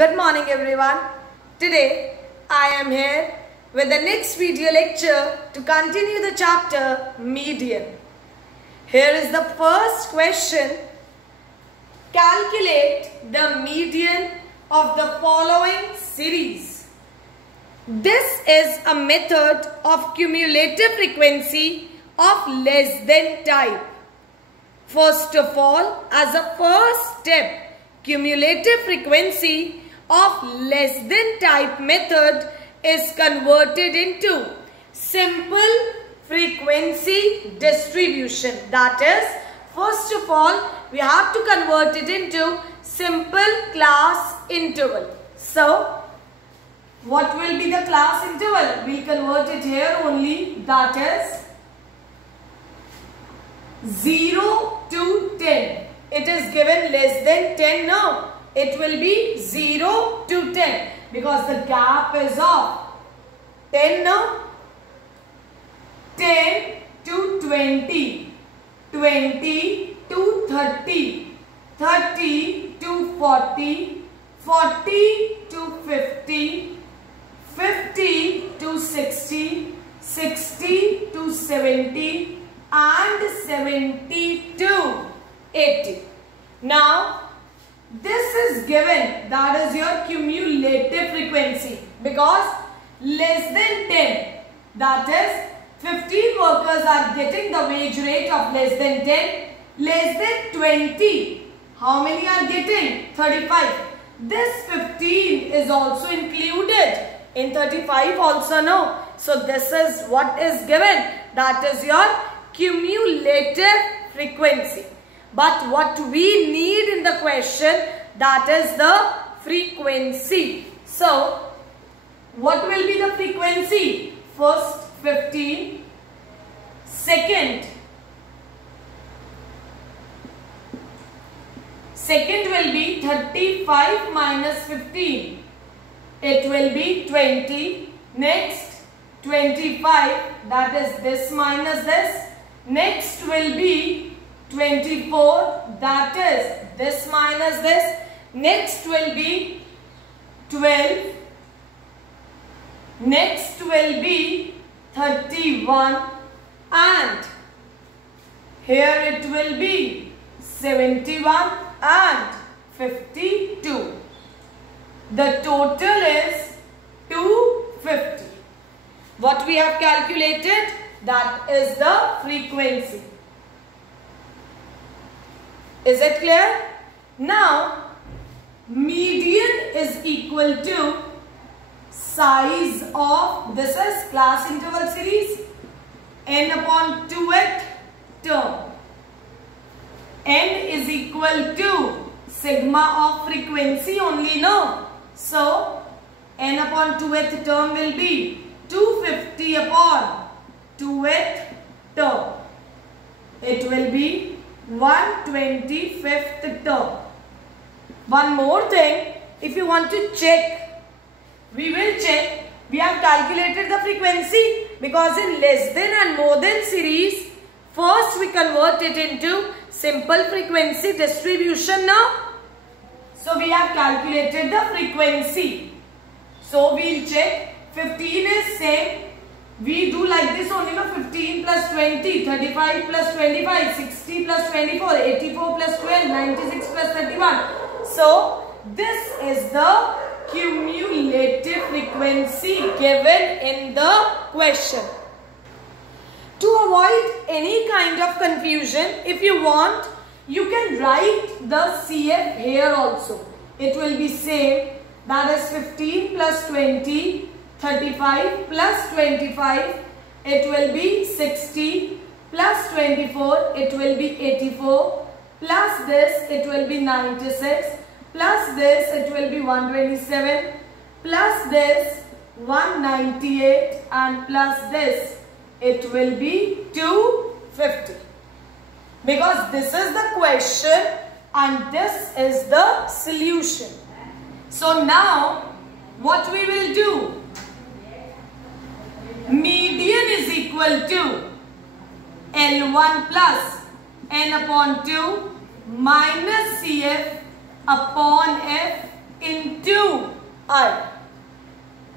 Good morning everyone. Today I am here with the next video lecture to continue the chapter median. Here is the first question. Calculate the median of the following series. This is a method of cumulative frequency of less than type. First of all, as a first step, cumulative frequency of less than type method is converted into simple frequency distribution. That is, first of all, we have to convert it into simple class interval. So, what will be the class interval? We will convert it here only, that is 0 to 10. It is given less than 10 now. It will be 0 to 10 because the gap is of 10 now. 10 to 20. 20 to 30. 30 to 40. 40 to 50. 50 to 60. 60 to 70. And 70 to 80. Now, this is given, that is your cumulative frequency, because less than 10, that is 15 workers are getting the wage rate of less than 10, less than 20, how many are getting? 35. This 15 is also included in 35 also, no? So this is what is given, that is your cumulative frequency. But what we need in the question, that is the frequency. So, what will be the frequency? First 15, second will be 35 minus 15. It will be 20. Next 25, that is this minus this. Next will be 24, that is this minus this. Next will be 12. Next will be 31. And here it will be 71 and 52. The total is 250. What we have calculated, that is the frequency. Is it clear? Now, median is equal to size of, this is class interval series, n upon 2th term. N is equal to sigma of frequency only, no? So, n upon 2th term will be 250 upon 2th term. It will be 125th term. One more thing, if you want to check, we will check. We have calculated the frequency because in less than and more than series, first we convert it into simple frequency distribution now. So we have calculated the frequency. So we will check. 15 is same. We do like this only, no? 15 plus 20, 35 plus 25, 60 plus 24, 84 plus 12, 96 plus 31. So, this is the cumulative frequency given in the question. To avoid any kind of confusion, if you want, you can write the CF here also. It will be same, that is 15 plus 20, 35 plus 25, it will be 60, plus 24, it will be 84, plus this, it will be 96, plus this, it will be 127, plus this, 198, and plus this, it will be 250. Because this is the question and this is the solution. So now, what we will do? Median is equal to L1 plus N upon 2 minus CF upon F into I.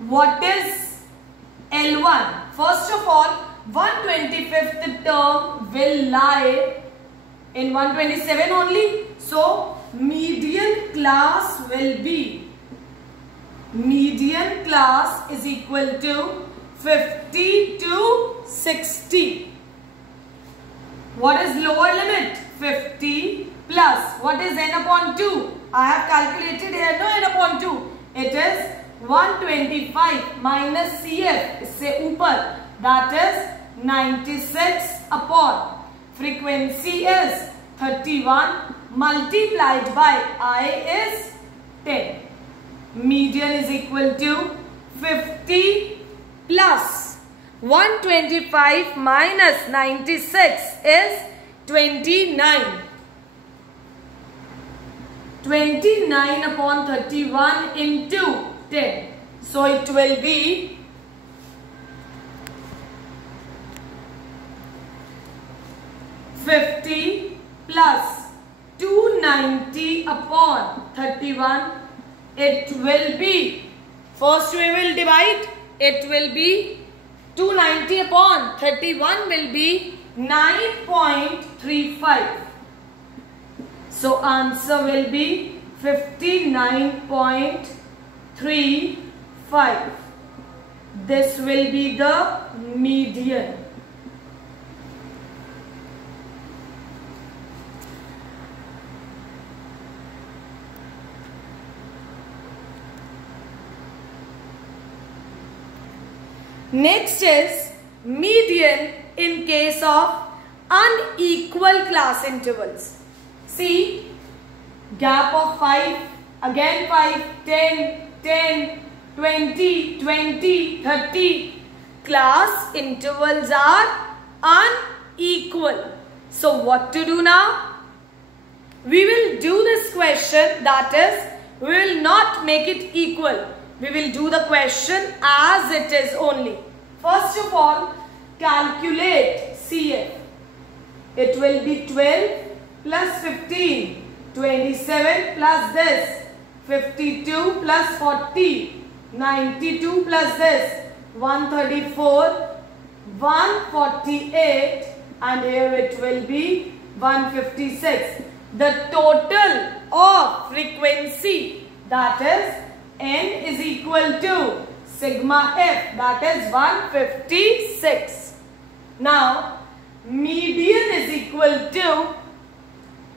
What is L1? First of all, 125th term will lie in 127 only. So median class will be, median class is equal to 50 to 60. What is lower limit? 50 plus. What is n upon 2? I have calculated here, no, n upon 2. It is 125 minus CF, इससे ऊपर, that is 96 upon. Frequency is 31 multiplied by I is 10. Median is equal to 50 plus 125 minus 96 is 29. 29 upon 31 into 10. So it will be 50 plus 290 upon 31. It will be, first we will divide, it will be 290 upon 31 will be 9.35. So answer will be 59.35. This will be the median. Next is median in case of unequal class intervals. See, gap of 5, again 5, 10, 10, 20, 20, 30. Class intervals are unequal. So what to do now? We will do this question, that is, we will not make it equal. We will do the question as it is only. First of all, calculate CF. It will be 12 plus 15, 27 plus this, 52 plus 40, 92 plus this, 134, 148, and here it will be 156. The total of frequency, that is N is equal to sigma F, that is 156. Now, median is equal to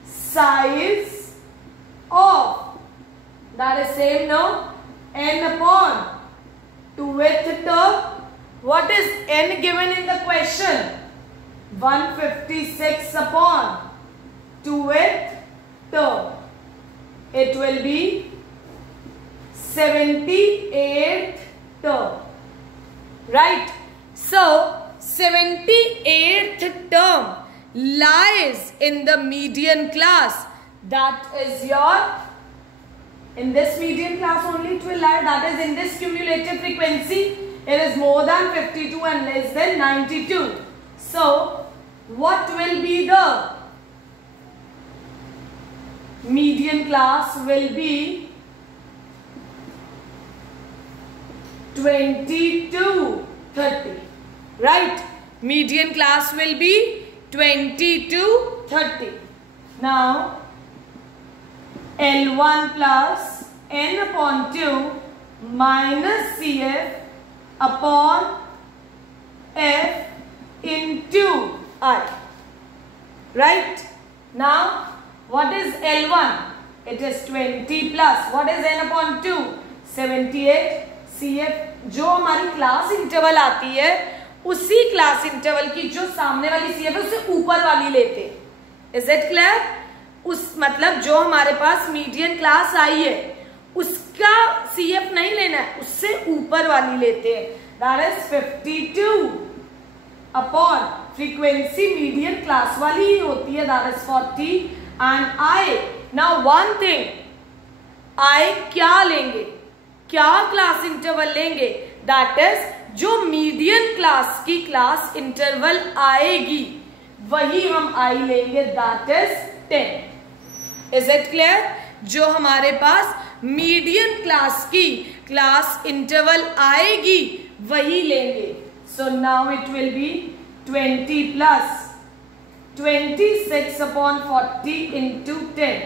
size of, that is same now, N upon 2th term. What is N given in the question? 156 upon 2th term. It will be 78th term. Right? So, 78th term lies in the median class. That is your, in this median class only it will lie. That is in this cumulative frequency. It is more than 52 and less than 92. So, what will be the median class? Will be 20 to 30. Right? Median class will be 20 to 30. Now, L1 plus N upon 2 minus CF upon F into I. Right? Now, what is L1? It is 20 plus. What is N upon 2? 78. CF जो हमारी class interval आती है, उसी class interval की जो सामने वाली CF है उससे ऊपर वाली लेते हैं. Is it clear? उस मतलब जो हमारे पास मीडियन क्लास आई है उसका CF नहीं लेना है, उससे ऊपर वाली लेते हैं. That is 52 upon frequency median class वाली ही होती है, that is 40 and I. Now one thing, I क्या लेंगे, क्या क्लास इंटरवल लेंगे? दैट इज जो मीडियन क्लास की क्लास इंटरवल आएगी वही हम आई लेंगे, that is 10. Is it clear? जो हमारे पास मीडियन क्लास की क्लास इंटरवल आएगी वही लेंगे. So now it will be 20 plus 26 upon 40 into 10.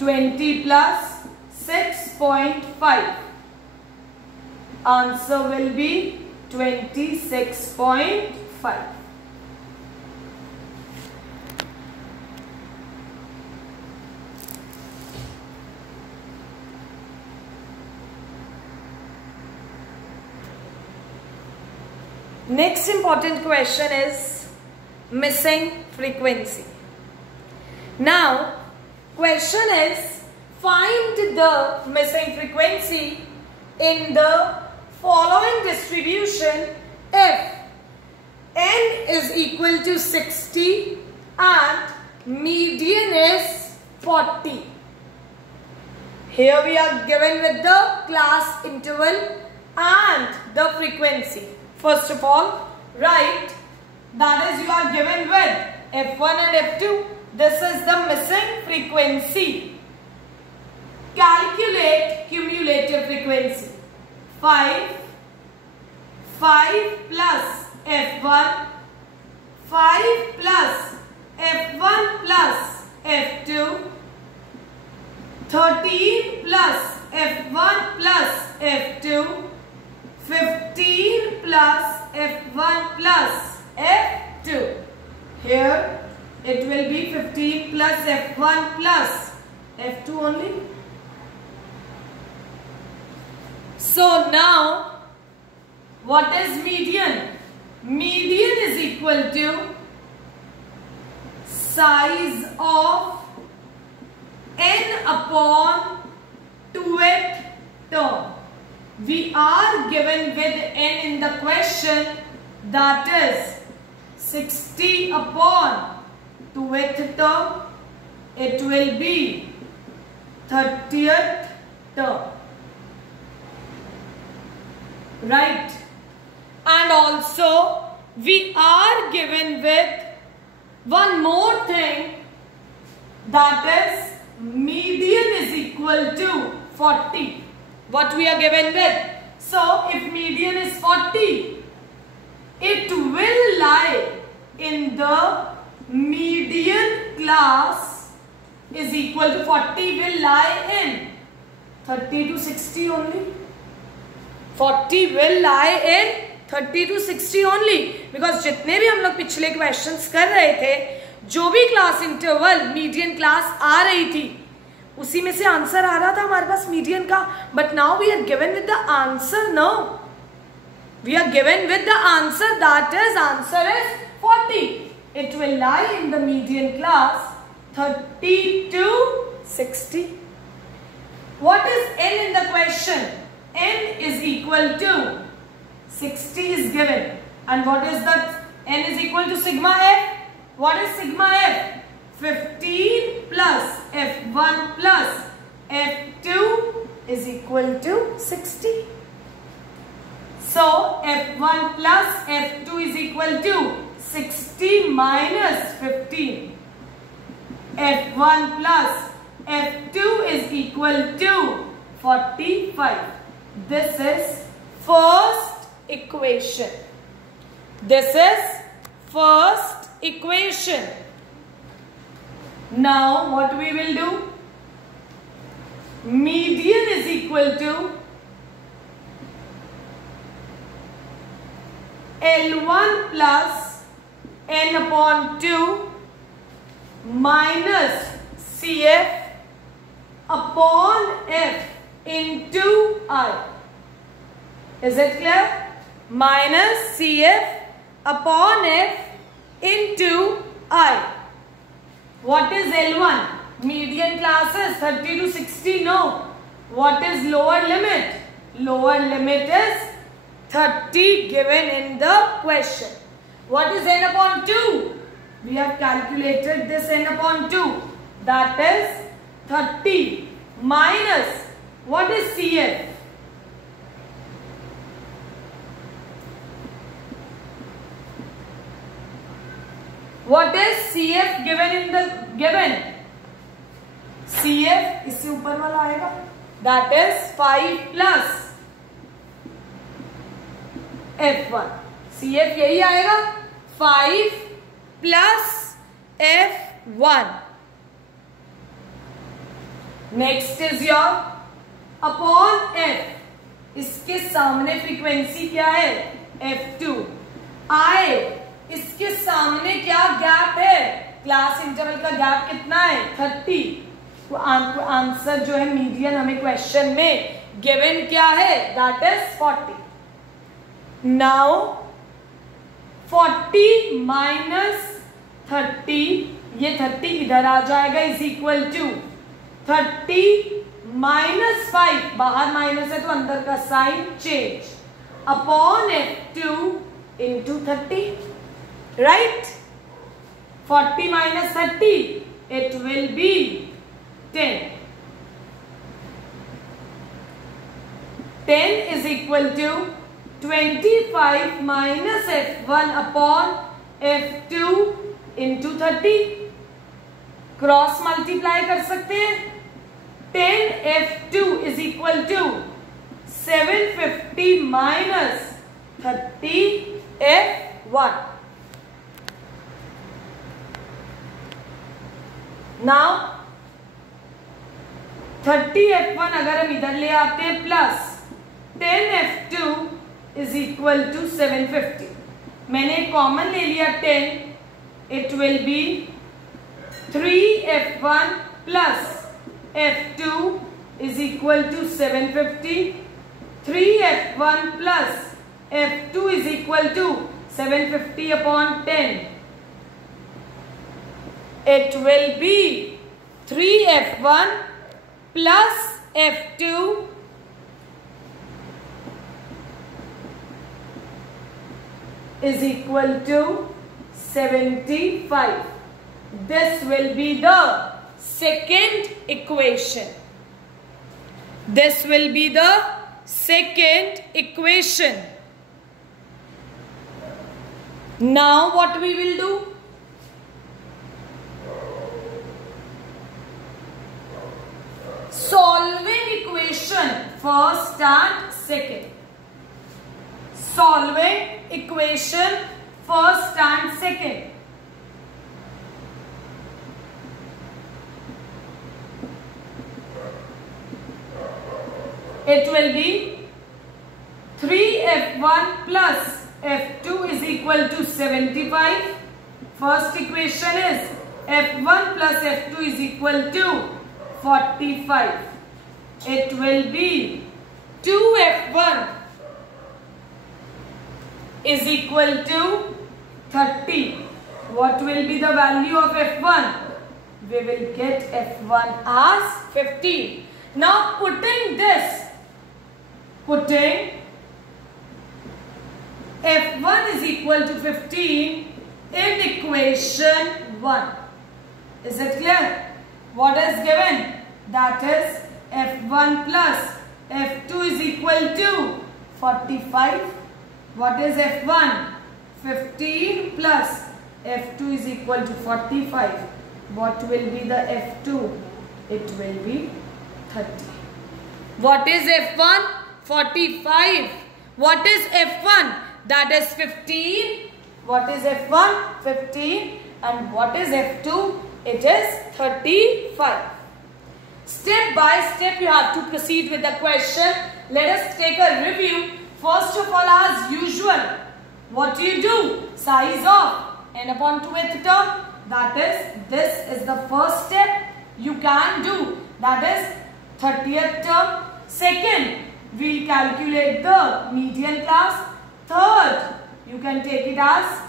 20 plus 6.5. Answer will be 26.5. Next important question is missing frequency. Now, question is find the missing frequency in the following distribution if n is equal to 60 and median is 40. Here we are given with the class interval and the frequency. First of all, write, that is you are given with F1 and F2. This is the missing frequency. Calculate cumulative frequency. 5 plus F1, 5 plus F1 plus F2, 13 plus F1 plus F2, 15 plus F1 plus F2. Here it will be 15 plus F1 plus F2 only. So now what is median? Median is equal to size of n upon 2th term. We are given with n in the question, that is 60 upon 2th term. It will be 30th term. Right? And also we are given with one more thing, that is median is equal to 40. What we are given with? So if median is 40, it will lie in the median class is equal to 40 will lie in 30 to 60 only. 40 will lie in 30 to 60 only, because जितने भी हम लोग पिछले questions कर रहे थे, जो भी क्लास इंटरवल मीडियन क्लास आ रही थी उसी में से आंसर आ रहा था हमारे पास मीडियन का. But now we are given with the answer. No, we are given with the answer, that is answer is 40. It will lie in the median class 30 to 60. What is n in the question? N is equal to 60 is given, and what is that? N is equal to sigma f. What is sigma f? 15 plus F1 plus F2 is equal to 60. So F1 plus F2 is equal to 60 minus 15. F1 plus F2 is equal to 45. This is first equation. This is first equation. Now what we will do? Median is equal to L1 plus n upon 2 minus CF upon F into I. Is it clear? Minus CF upon F into I. What is L1? Median classes 30 to 60. No. What is lower limit? Lower limit is 30 given in the question. What is n upon 2? We have calculated this n upon 2. That is 30 minus, what is CF? What is CF given in the given? CF इससे ऊपर वाला आएगा, that is 5 plus F1. CF यही आएगा 5 plus F1. Next is your upon F. इसके सामने frequency क्या है? F2. आए इसके सामने क्या गैप है? क्लास इंटरवल का गैप कितना है? 30. तो आंसर जो है मीडियन हमें क्वेश्चन में गिवन क्या है? That is 40. नाउ 40 माइनस 30, ये 30 इधर आ जाएगा, इज इक्वल टू 30 माइनस 5, बाहर माइनस है तो अंदर का sign change, upon F2 into 30. Right? 40 minus 30, it will be 10. 10 is equal to 25 minus F1 upon F2 into 30. Cross multiply कर सकते हैं. 10 F2 is equal to 750 minus 30 F1. Now 30 F1 अगर हम इधर ले आते हैं plus 10 F2 is equal to 750. मैंने कॉमन ले लिया 10, it will be 3 F1 plus F2 is equal to 750. 3 F1 plus F2 is equal to 750 upon 10. It will be 3 F1 plus F2 is equal to 75. This will be the second equation. This will be the second equation. Now what we will do? Solving equation first and second. Solving equation first and second. It will be 3F1 plus F2 is equal to 75. First equation is F1 plus F2 is equal to 45. It will be 2F1 is equal to 30. What will be the value of F1? We will get F1 as 15. Now putting F1 is equal to 15 in equation 1. Is it clear? What is given? That is F1 plus F2 is equal to 45. What is F1? 15 plus F2 is equal to 45. What will be the F2? It will be 30. What is F1? 45. What is F1? That is 15. What is F1? 15. And what is F2? It is 35. Step by step you have to proceed with the question. Let us take a review. First of all, as usual, what do you do? Size of n upon 2th term. That is, this is the first step you can do. That is 30th term. Second, we will calculate the median class. Third, you can take it as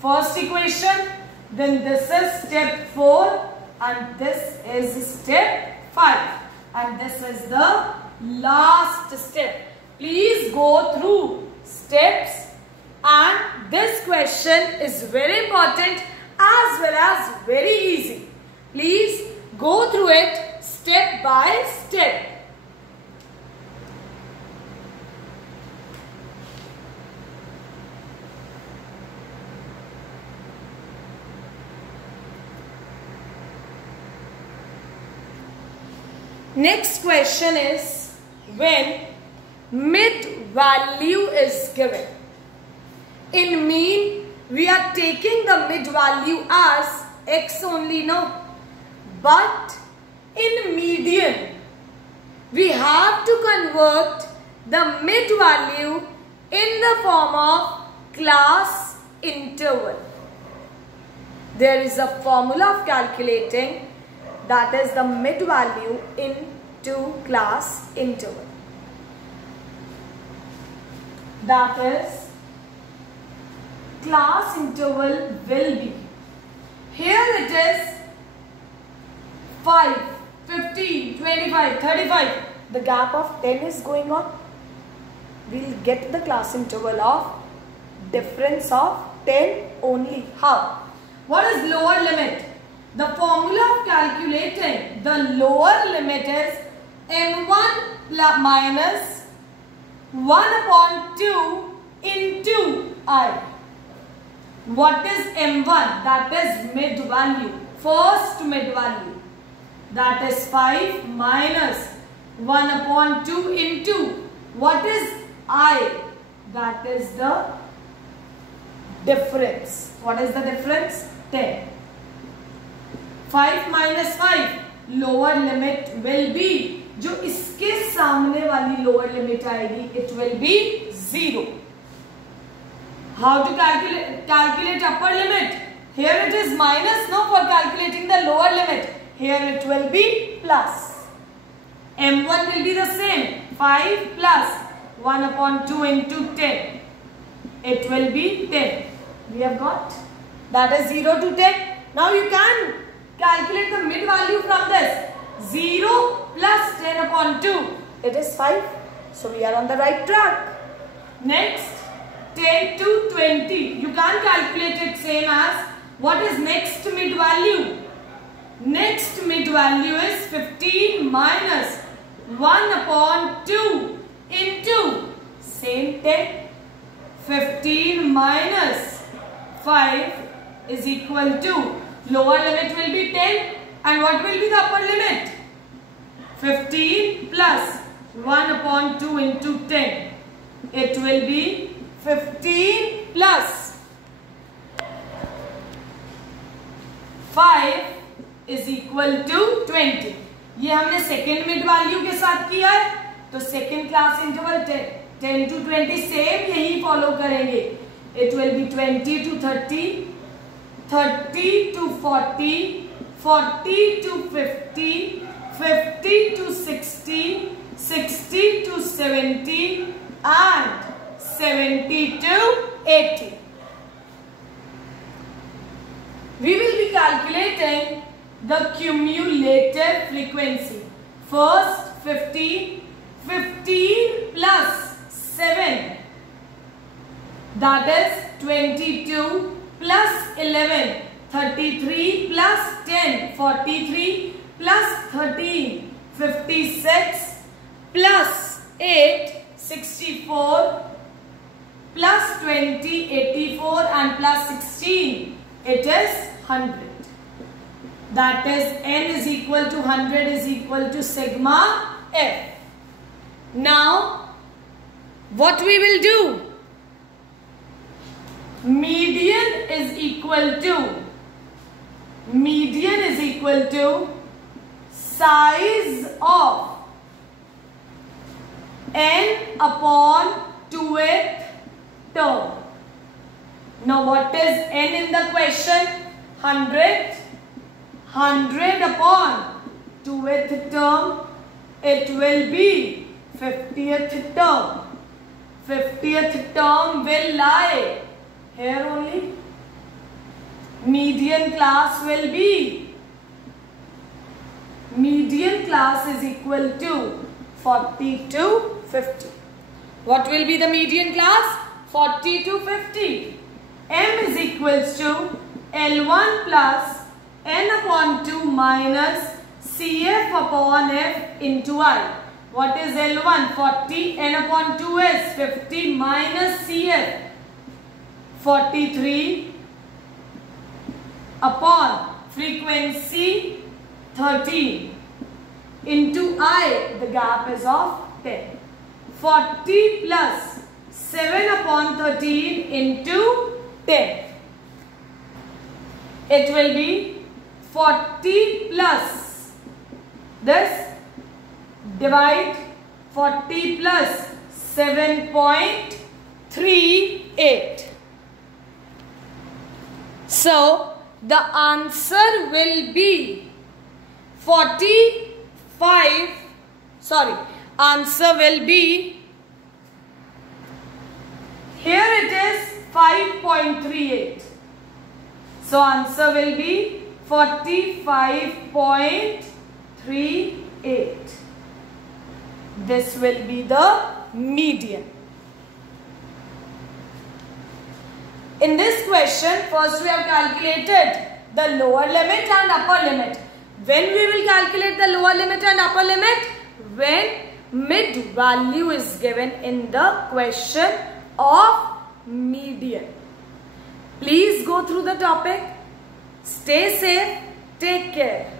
first equation. Then this is step 4 and this is step 5. And this is the last step. Please go through steps, and this question is very important as well as very easy. Please go through it step by step. Next question is when mid value is given. In mean, we are taking the mid value as x only, no? But in median, we have to convert the mid value in the form of class interval. There is a formula of calculating, that is the mid value into class interval. That is, class interval will be, here it is 5, 15, 25, 35. The gap of 10 is going on. We will get the class interval of difference of 10 only. How? What is lower limit? The formula of calculating the lower limit is m1 minus 1 upon 2 into I. What is m1? That is mid value, first mid value. That is 5 minus 1 upon 2 into, what is I? That is the difference. What is the difference? 10. 5 minus 5, lower limit will be, जो इसके सामने वाली lower limit आएगी, it will be 0. How to calculate upper limit? Here it is minus, no, for calculating the lower limit. Here it will be plus. M1 will be the same, 5 plus 1 upon 2 into 10. It will be 10. We have got, that is 0 to 10. Now you can calculate the mid value from this. 0 plus 10 upon 2. It is 5. So we are on the right track. Next, 10 to 20. You can calculate it same as, what is next mid value? Next mid value is 15 minus 1 upon 2 into same 10. 15 minus 5 is equal to, lower limit will be 10 and what will be the upper limit? 15 plus 1 upon 2 into 10. It will be 15 plus 5 is equal to 20. ये हमने second mid value के साथ किया है, तो second class interval 10 to 20 same यही follow करेंगे. It will be 20 to 30, 30 to 40, 40 to 50, 50 to 60, 60 to 70 and 70 to 80. We will be calculating the cumulative frequency. First 15, 15 plus 7, that is 22 plus 11, 33 plus 10, 43 plus 13, 56 plus 8, 64 plus 20, 84 and plus 16, it is 100. That is n is equal to 100 is equal to sigma f. Now, what we will do? Median is equal to size of n upon 2th term. Now what is n in the question? 100. 100 upon 2th term, it will be 50th term. 50th term will lie here only. Median class will be, median class is equal to 40 to 50. What will be the median class? 40 to 50. M is equals to L1 plus n upon 2 minus CF upon F into I. What is L1? 40. N upon 2 is 50 minus CF. 43 upon frequency 13. into I, the gap is of 10. 40 plus 7 upon 13 into 10. It will be 40 plus this, divide 40 plus 7.38. So the answer will be answer will be, here it is 5.38. So answer will be 45.38. This will be the median. In this question, first we have calculated the lower limit and upper limit. When we will calculate the lower limit and upper limit? When mid value is given in the question of median. Please go through the topic. Stay safe. Take care.